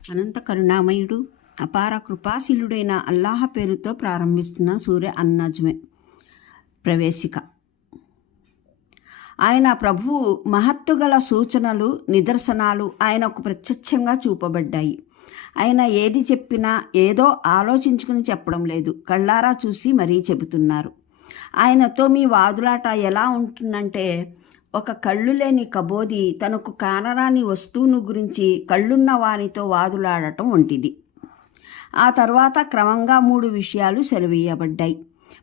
అనంత కరుణామయుడు అపార కృపాశీలుడైన అల్లాహ్ పేరుతో ప్రారంభిస్తున్న సూర్య అన్నజ్మే ప్రవేశిక. ఆయన ప్రభువు మహత్తుగల సూచనలు నిదర్శనాలు ఆయనకు ప్రత్యక్షంగా చూపబడ్డాయి. ఆయన ఏది చెప్పినా ఏదో ఆలోచించుకుని చెప్పడం లేదు, కళ్ళారా చూసి మరీ చెబుతున్నారు. ఆయనతో మీ వాదులాట ఎలా ఉంటుందంటే, ఒక కళ్ళు లేని కబోది తనకు కానరాని వస్తువును గురించి కళ్ళున్న వానితో వాదులాడటం వంటిది. ఆ తర్వాత క్రమంగా 3 విషయాలు సెలవీయబడ్డాయి.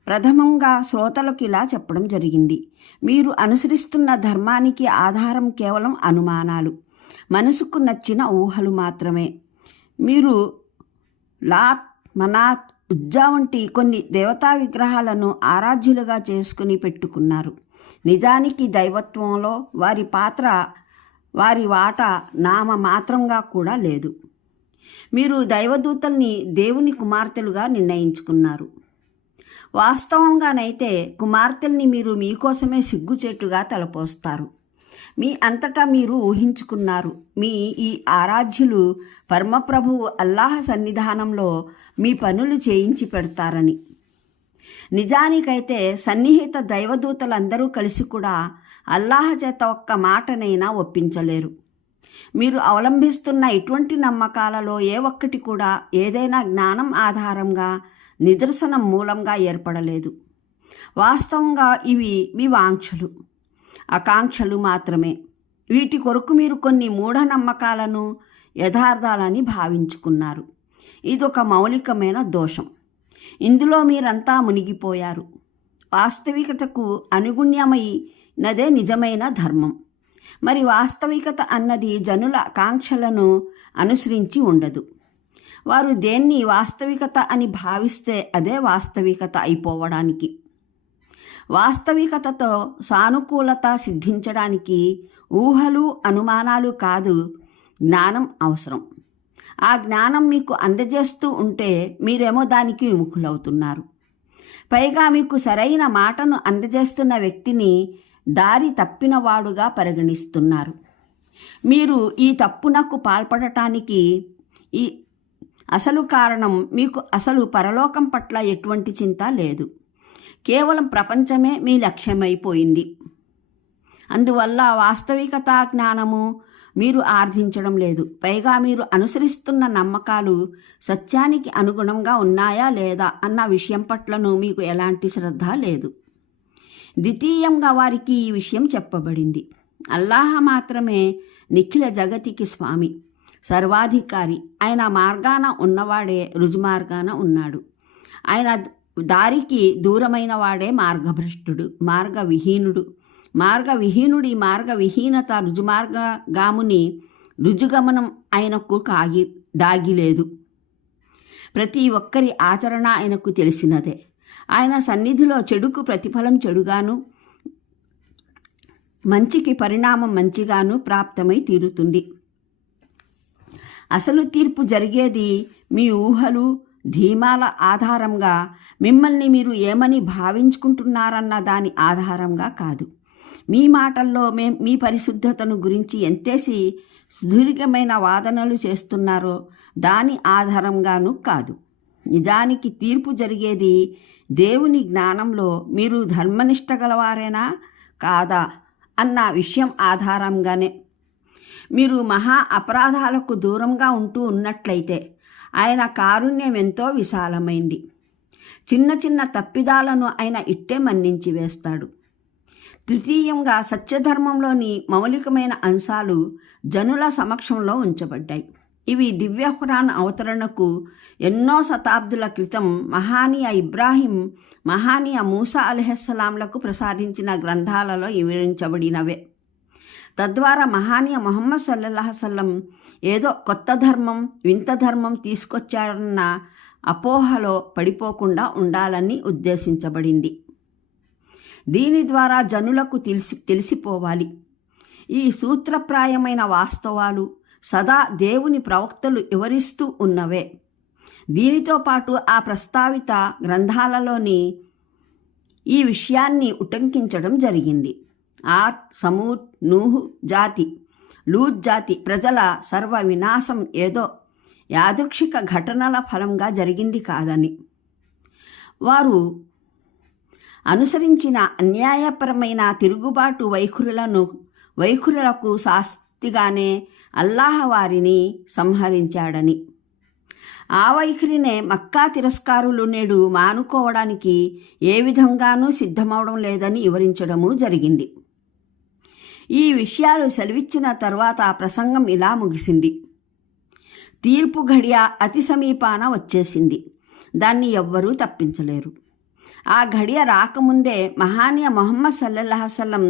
ప్రథమంగా శ్రోతలకు ఇలా చెప్పడం జరిగింది: మీరు అనుసరిస్తున్న ధర్మానికి ఆధారం కేవలం అనుమానాలు, మనసుకు నచ్చిన ఊహలు మాత్రమే. మీరు లాత్, మనాత్, ఉజ్జా వంటి కొన్ని దేవతా విగ్రహాలను ఆరాధ్యులుగా చేసుకుని పెట్టుకున్నారు. నిజానికి దైవత్వంలో వారి వాటా నామ మాత్రంగా కూడా లేదు. మీరు దైవదూతల్ని దేవుని కుమార్తెలుగా నిర్ణయించుకున్నారు. వాస్తవంగానైతే కుమార్తెల్ని మీరు మీకోసమే సిగ్గుచేటుగా తలపోస్తారు. మీ అంతటా మీరు ఊహించుకున్నారు, మీ ఈ ఆరాధ్యులు పరమప్రభువు అల్లాహ్ సన్నిధానంలో మీ పనులు చేయించి పెడతారని. నిజానికైతే సన్నిహిత దైవదూతలందరూ కలిసి కూడా అల్లాహ్ చేత ఒక్క మాటనైనా ఒప్పించలేరు. మీరు అవలంబిస్తున్న ఇటువంటి నమ్మకాలలో ఏ ఒక్కటి కూడా ఏదైనా జ్ఞానం ఆధారంగా, నిదర్శనం మూలంగా ఏర్పడలేదు. వాస్తవంగా ఇవి మీ వాంఛలు, ఆకాంక్షలు మాత్రమే. వీటి కొరకు మీరు కొన్ని మూఢనమ్మకాలను యథార్థాలని భావించుకున్నారు. ఇదొక మౌలికమైన దోషం. ఇందులో మీరంతా మునిగిపోయారు. వాస్తవికతకు అనుగుణ్యమైనదే నిజమైన ధర్మం. మరి వాస్తవికత అన్నది జనుల ఆకాంక్షలను అనుసరించి ఉండదు. వారు దేన్ని వాస్తవికత అని భావిస్తే అదే వాస్తవికత అయిపోవడానికి. వాస్తవికతతో సానుకూలత సిద్ధించడానికి ఊహలు, అనుమానాలు కాదు, జ్ఞానం అవసరం. ఆ జ్ఞానం మీకు అందజేస్తూ ఉంటే మీరేమో దానికి విముఖులవుతున్నారు. పైగా మీకు సరైన మాటను అందజేస్తున్న వ్యక్తిని దారి తప్పినవాడుగా పరిగణిస్తున్నారు. మీరు ఈ తప్పునకు పాల్పడటానికి ఈ అసలు కారణం, మీకు అసలు పరలోకం పట్ల ఎటువంటి చింత లేదు. కేవలం ప్రపంచమే మీ లక్ష్యమైపోయింది. అందువల్ల వాస్తవికత జ్ఞానము మీరు ఆర్జించడం లేదు. పైగా మీరు అనుసరిస్తున్న నమ్మకాలు సత్యానికి అనుగుణంగా ఉన్నాయా లేదా అన్న విషయం పట్లను మీకు ఎలాంటి శ్రద్ధ లేదు. ద్వితీయంగా వారికి ఈ విషయం చెప్పబడింది: అల్లాహ్ మాత్రమే నిఖిల జగతికి స్వామి, సర్వాధికారి. ఆయన మార్గాన ఉన్నవాడే రుజుమార్గాన ఉన్నాడు. ఆయన దారికి దూరమైన వాడే మార్గభ్రష్టుడు, మార్గవిహీనుడు. మార్గవిహీనుడి మార్గవిహీనత రుజుమార్గగాముని రుజుగమనం ఆయనకు దాగిలేదు. ప్రతి ఒక్కరి ఆచరణ ఆయనకు తెలిసినదే. ఆయన సన్నిధిలో చెడుకు ప్రతిఫలం చెడుగాను, మంచికి పరిణామం మంచిగాను ప్రాప్తమై తీరుతుంది. అసలు తీర్పు జరిగేది మీ ఊహలు, ధీమాల ఆధారంగా, మిమ్మల్ని మీరు ఏమని భావించుకుంటున్నారన్న దాని ఆధారంగా కాదు. మీ మాటల్లో మీ పరిశుద్ధతను గురించి ఎంతేసి సుదీర్ఘమైన వాదనలు చేస్తున్నారో దాని ఆధారంగానూ కాదు. నిజానికి తీర్పు జరిగేది దేవుని జ్ఞానంలో మీరు ధర్మనిష్ట గలవారేనా కాదా అన్న విషయం ఆధారంగానే. మీరు మహా అపరాధాలకు దూరంగా ఉంటూ ఉన్నట్లయితే ఆయన కారుణ్యం ఎంతో విశాలమైంది. చిన్న చిన్న తప్పిదాలను ఆయన ఇట్టే మన్నించి వేస్తాడు. తృతీయంగా సత్యధర్మంలోని మౌలికమైన అంశాలు జనుల సమక్షంలో ఉంచబడ్డాయి. ఇవి దివ్య ఖురాన్ అవతరణకు ఎన్నో శతాబ్దుల క్రితం మహానీయ ఇబ్రాహీం, మహానీయ మూసా అలైహిస్సలాంలకు ప్రసాదించిన గ్రంథాలలో వివరించబడినవే. తద్వారా మహానీయ ముహమ్మద్ సల్లల్లాహు అలైహి వసల్లం ఏదో కొత్త ధర్మం, వింత ధర్మం తీసుకొచ్చాడన్న అపోహలో పడిపోకుండా ఉండాలని ఉద్దేశించబడింది. దీని ద్వారా జనులకు తెలిసిపోవాలి, ఈ సూత్రప్రాయమైన వాస్తవాలు సదా దేవుని ప్రవక్తలు వివరిస్తూ ఉన్నవే. దీనితో పాటు ఆ ప్రస్తావిత గ్రంథాలలోని ఈ విషయాన్ని ఉటంకించడం జరిగింది. ఆద్, సమూద్, నూహ్ జాతి, లూత్ జాతి ప్రజల సర్వ వినాశం ఏదో యాదృచ్ఛిక ఘటనల ఫలంగా జరిగింది కాదని, వారు అనుసరించిన అన్యాయపరమైన తిరుగుబాటు వైఖరులకు శాస్తిగానే అల్లాహ్ వారిని సంహరించాడని, ఆ వైఖరినే మక్కా తిరస్కారులు నేడు మానుకోవడానికి ఏ విధంగానూ సిద్ధమవడం లేదని వివరించడము జరిగింది. ఈ విషయాలు సెలవిచ్చిన తర్వాత ఆ ప్రసంగం ఇలా ముగిసింది. తీర్పు గడియ అతి సమీపాన వచ్చేసింది. దాన్ని ఎవ్వరూ తప్పించలేరు. ఆ గడియ రాకముందే మహానీయ ముహమ్మద్ సల్లల్లాహు అలైహి వసల్లం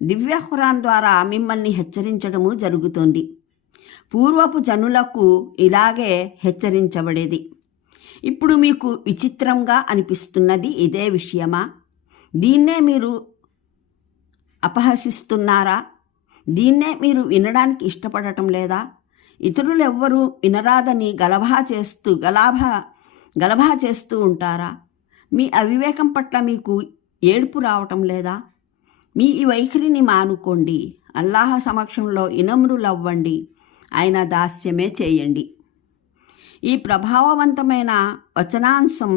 దివ్య ఖురాన్ ద్వారా మిమ్మల్ని హెచ్చరించడము జరుగుతోంది. పూర్వపు జనులకు ఇలాగే హెచ్చరించబడేది. ఇప్పుడు మీకు విచిత్రంగా అనిపిస్తున్నది ఇదే విషయమా? దీన్నే మీరు అపహసిస్తున్నారా? దీన్నే మీరు వినడానికి ఇష్టపడటం లేదా? ఇతరులెవ్వరూ వినరాదని గలభా చేస్తూ ఉంటారా? మీ అవివేకం పట్ల మీకు ఏడుపు రావటం లేదా? మీ ఈ వైఖరిని మానుకోండి. అల్లాహ్ సమక్షంలో వినమ్రులవ్వండి. ఆయన దాస్యమే చేయండి. ఈ ప్రభావవంతమైన వచనాంశం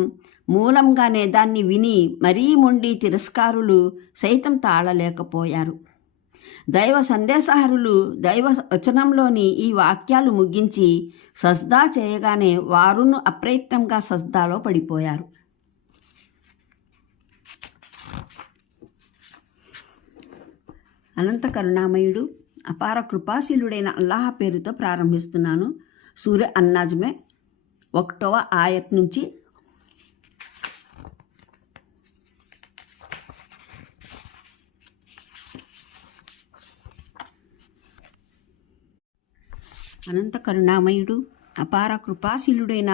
మూలంగానే దాన్ని విని మరీ మొండి తిరస్కారులు సైతం తాళలేకపోయారు. దైవ సందేశహరులు దైవ వచనంలోని ఈ వాక్యాలు ముగించి సజ్దా చేయగానే వారును అప్రయత్నంగా సజ్దాలో పడిపోయారు. అనంత కరుణామయుడు అపార కృపాశీలుడైన అల్లాహ్ పేరుతో ప్రారంభిస్తున్నాను. సూర అన్నాజ్మే 1వ ఆయత్ నుంచి అనంత కరుణామయుడు అపార కృపాశీలుడైన